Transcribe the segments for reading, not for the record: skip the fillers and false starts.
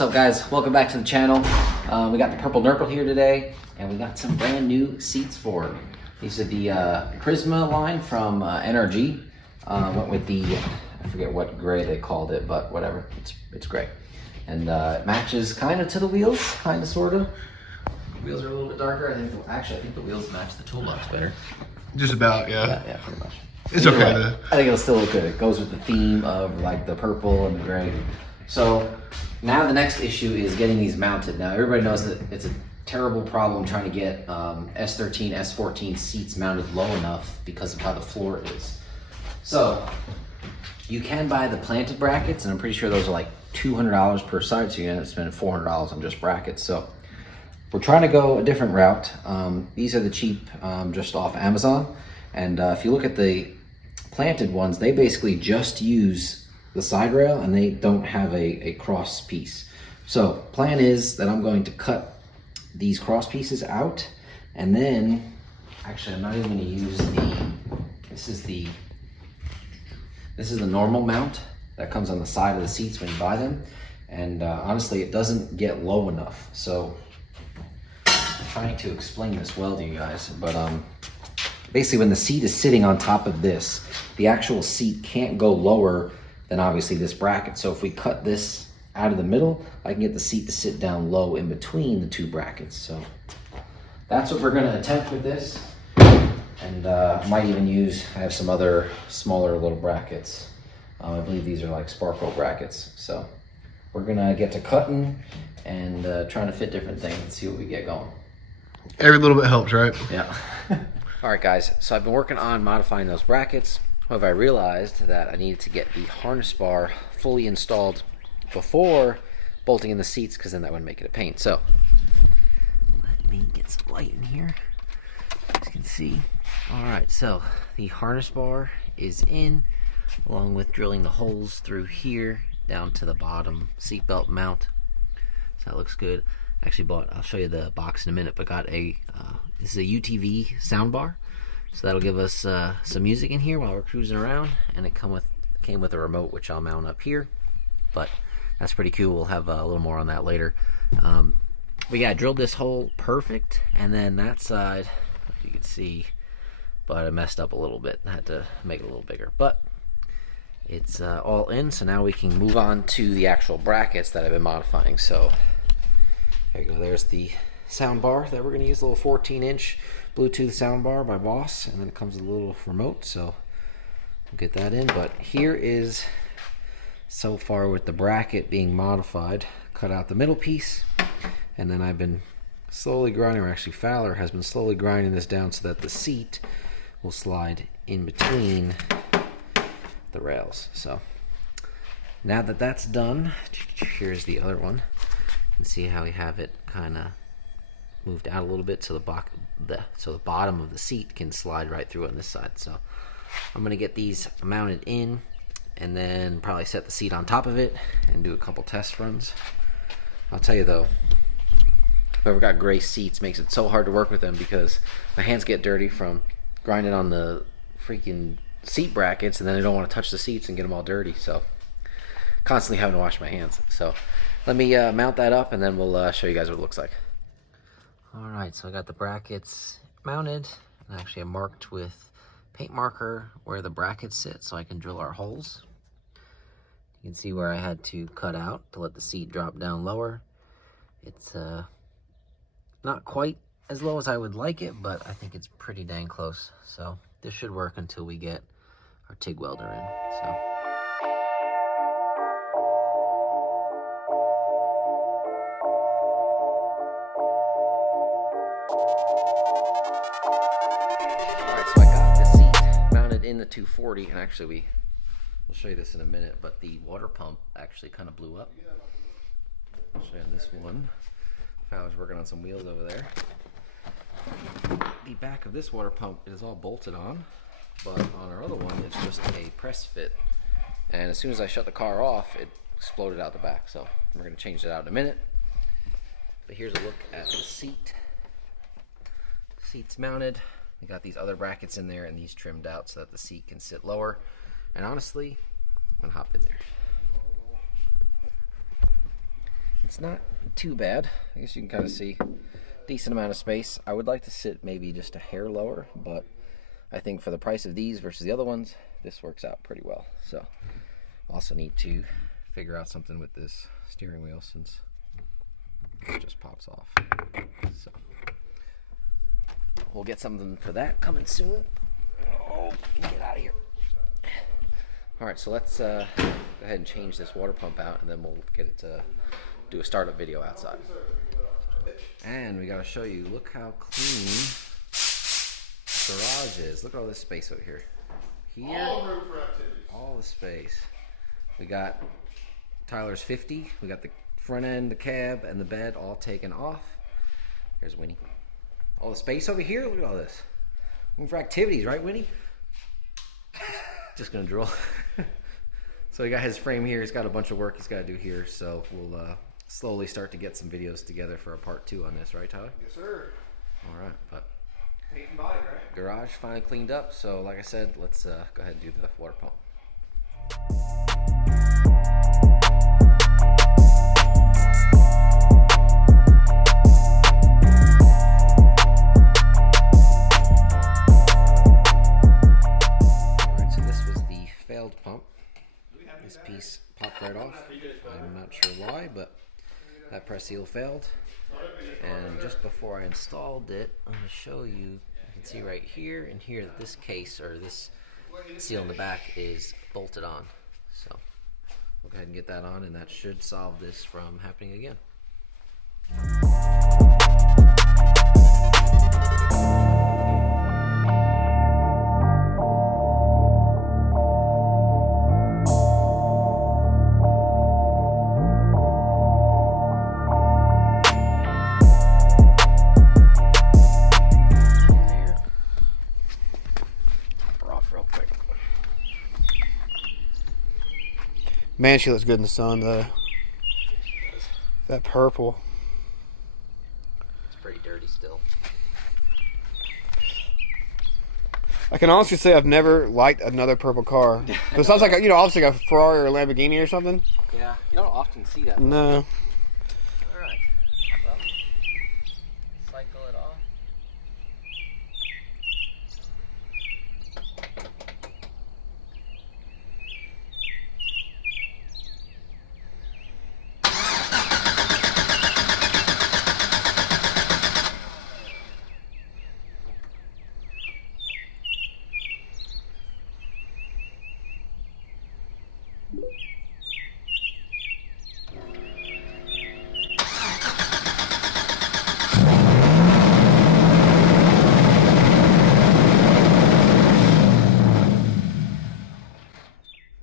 What's up, guys? Welcome back to the channel. We got the Purple Nurple here today, and we got some brand new seats for it. These are the Prisma line from NRG. Went with the, I forget what gray they called it, but whatever, it's gray. And it matches kind of to the wheels, kind of, sort of. The wheels are a little bit darker. I think the wheels match the toolbox better. Just about, yeah. Yeah, pretty much. It's okay though. I think it'll still look good. It goes with the theme of like the purple and the gray. So now the next issue is getting these mounted. Now everybody knows that it's a terrible problem trying to get S13, S14 seats mounted low enough because of how the floor is. So you can buy the planted brackets, and I'm pretty sure those are like $200 per side, so you end up spending $400 on just brackets. So we're trying to go a different route. These are the cheap, just off Amazon. And if you look at the planted ones, they basically just use the side rail and they don't have a cross piece. So plan is that I'm going to cut these cross pieces out, and then actually I'm not even going to use this is the normal mount that comes on the side of the seats when you buy them, and honestly it doesn't get low enough. So I'm trying to explain this well to you guys, but basically when the seat is sitting on top of this, the actual seat can't go lower than obviously this bracket. So if we cut this out of the middle, I can get the seat to sit down low in between the two brackets. So that's what we're gonna attempt with this. And I might even I have some other smaller little brackets. I believe these are like sparkle brackets. So we're gonna get to cutting and trying to fit different things and see what we get going. Every little bit helps, right? Yeah. All right, guys, so I've been working on modifying those brackets. However, I realized that I needed to get the harness bar fully installed before bolting in the seats, because then that would make it a pain. So let me get some light in here, as you can see. All right, so the harness bar is in, along with drilling the holes through here down to the bottom seatbelt mount. So that looks good. I actually bought, I'll show you the box in a minute, but got a this is a UTV sound bar. So that'll give us some music in here while we're cruising around, and it came with a remote, which I'll mount up here. But that's pretty cool. We'll have a little more on that later. But yeah, I drilled this hole perfect, and then that side, if you can see, but I messed up a little bit. I had to make it a little bigger, but it's all in. So now we can move on to the actual brackets that I've been modifying. So there you go. There's the sound bar that we're going to use, a little 14-inch Bluetooth sound bar by Boss, and then it comes with a little remote, so we'll get that in. But here is, so far with the bracket being modified, cut out the middle piece, and then I've been slowly grinding, or actually Fowler has been slowly grinding this down so that the seat will slide in between the rails. So now that that's done, here's the other one. You can see how we have it kind of moved out a little bit so the bottom of the seat can slide right through on this side. So I'm gonna get these mounted in, and then probably set the seat on top of it and do a couple test runs. I'll tell you though, whoever got gray seats makes it so hard to work with them, because my hands get dirty from grinding on the freaking seat brackets, and then I don't want to touch the seats and get them all dirty, so constantly having to wash my hands. So let me mount that up, and then we'll show you guys what it looks like. Alright, so I got the brackets mounted, and actually I marked with paint marker where the brackets sit so I can drill our holes. You can see where I had to cut out to let the seat drop down lower. It's not quite as low as I would like it, but I think it's pretty dang close. So this should work until we get our TIG welder in. So. In the 240, and actually we'll show you this in a minute, but the water pump actually kind of blew up. I'll show you this one. I was working on some wheels over there. The back of this water pump is all bolted on, but on our other one it's just a press fit, and as soon as I shut the car off it exploded out the back. So we're going to change that out in a minute. But here's a look at the seat. Seat's mounted. We got these other brackets in there and these trimmed out so that the seat can sit lower. And honestly, I'm gonna hop in there. It's not too bad. I guess you can kind of see decent amount of space. I would like to sit maybe just a hair lower, but I think for the price of these versus the other ones, this works out pretty well. So also need to figure out something with this steering wheel since it just pops off. So we'll get something for that coming soon. Oh, get out of here. All right, so let's go ahead and change this water pump out, and then we'll get it to do a startup video outside. And we gotta show you, look how clean the garage is. Look at all this space over here. Here, all the space. We got Tyler's 50. We got the front end, the cab, and the bed all taken off. Here's Winnie. All the space over here, look at all this. Room for activities, right, Winnie? Just gonna drool. So we got his frame here. He's got a bunch of work he's got to do here. So we'll slowly start to get some videos together for a part 2 on this, right, Tyler? Yes, sir. All right, but Paint and body, right? garage finally cleaned up. So like I said, let's go ahead and do the water pump. Pump. This piece popped right off. I'm not sure why, but that press seal failed. And just before I installed it, I'm going to show you, you can see right here and here that this case or this seal in the back is bolted on. So we'll go ahead and get that on, and that should solve this from happening again. Man, she looks good in the sun, though. That purple. It's pretty dirty still. I can honestly say I've never liked another purple car. It sounds like, obviously like a Ferrari or a Lamborghini or something. Yeah, you don't often see that. No. All right. Well, cycle it off.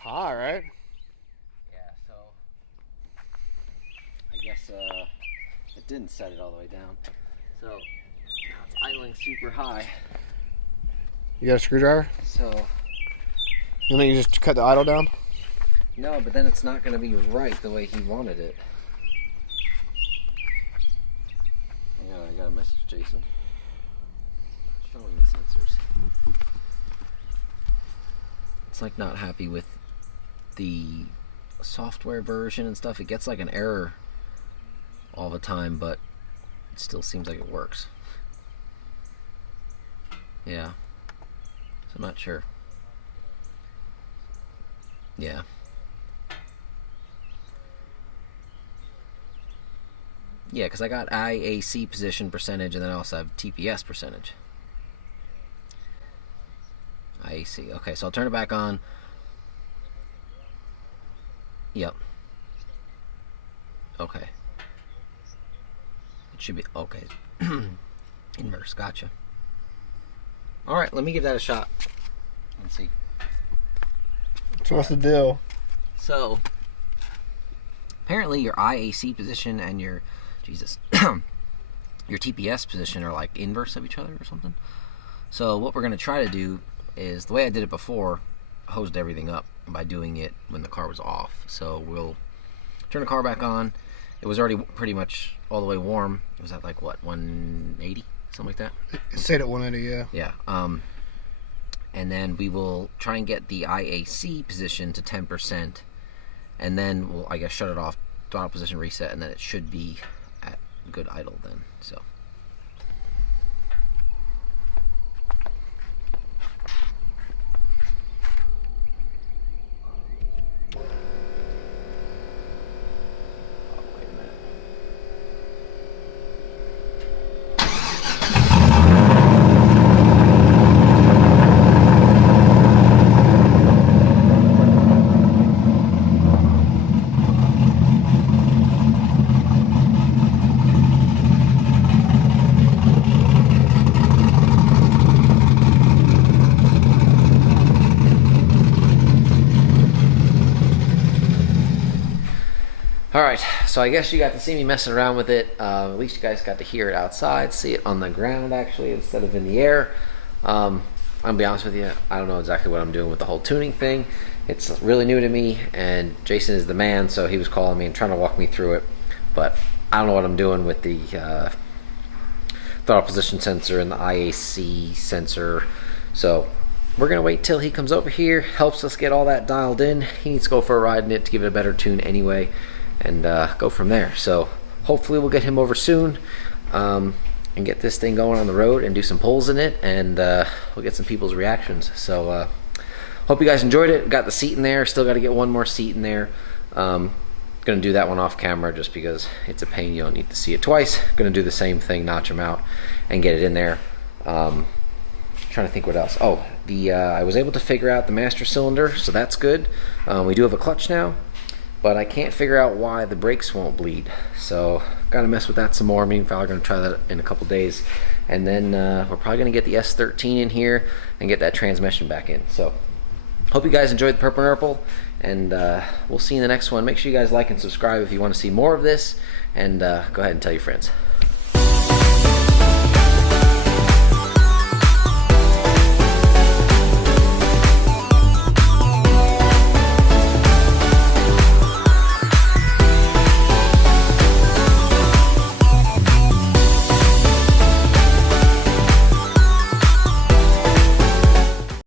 High, right? Yeah, so I guess it didn't set it all the way down. So now it's idling super high. You got a screwdriver? So And then you just cut the idle down? no, but then it's not going to be right the way he wanted it. I got a message, Jason. Showing the sensors. It's like not happy with the software version and stuff. It gets like an error all the time, but it still seems like it works. Yeah. So I'm not sure. Yeah. Yeah, because I got IAC position percentage, and then I also have TPS percentage. IAC. Okay, so I'll turn it back on. Yep. Okay. It should be okay. Inverse. Gotcha. All right, let me give that a shot. Let's see. So what's the deal? So apparently your IAC position and your your TPS position are like inverse of each other or something. So what we're going to try to do is, the way I did it before, hosed everything up by doing it when the car was off. So we'll turn the car back on. It was already pretty much all the way warm. It was at like what, 180, something like that. It stayed at 180, yeah. Yeah. And then we will try and get the IAC position to 10%, and then we'll, I guess, shut it off throttle position reset, and then it should be at good idle then. So. Alright, so I guess you got to see me messing around with it. At least you guys got to hear it outside, see it on the ground actually instead of in the air. I'm gonna be honest with you, I don't know exactly what I'm doing with the whole tuning thing. It's really new to me, and Jason is the man, so he was calling me and trying to walk me through it. But I don't know what I'm doing with the throttle position sensor and the IAC sensor. So we're gonna wait till he comes over here, helps us get all that dialed in. He needs to go for a ride in it to give it a better tune anyway, and go from there. So hopefully we'll get him over soon, and get this thing going on the road and do some pulls in it, and we'll get some people's reactions. So hope you guys enjoyed it. Got the seat in there, still got to get one more seat in there. Gonna do that one off camera just because it's a pain, you don't need to see it twice. Gonna do the same thing, notch them out and get it in there. Trying to think what else. Oh, I was able to figure out the master cylinder, so that's good. We do have a clutch now, but I can't figure out why the brakes won't bleed. So gotta mess with that some more. Me and Val are gonna try that in a couple days, and then we're probably gonna get the S13 in here and get that transmission back in. So hope you guys enjoyed the Purple Nurple, and we'll see you in the next one. Make sure you guys like and subscribe if you want to see more of this, and go ahead and tell your friends.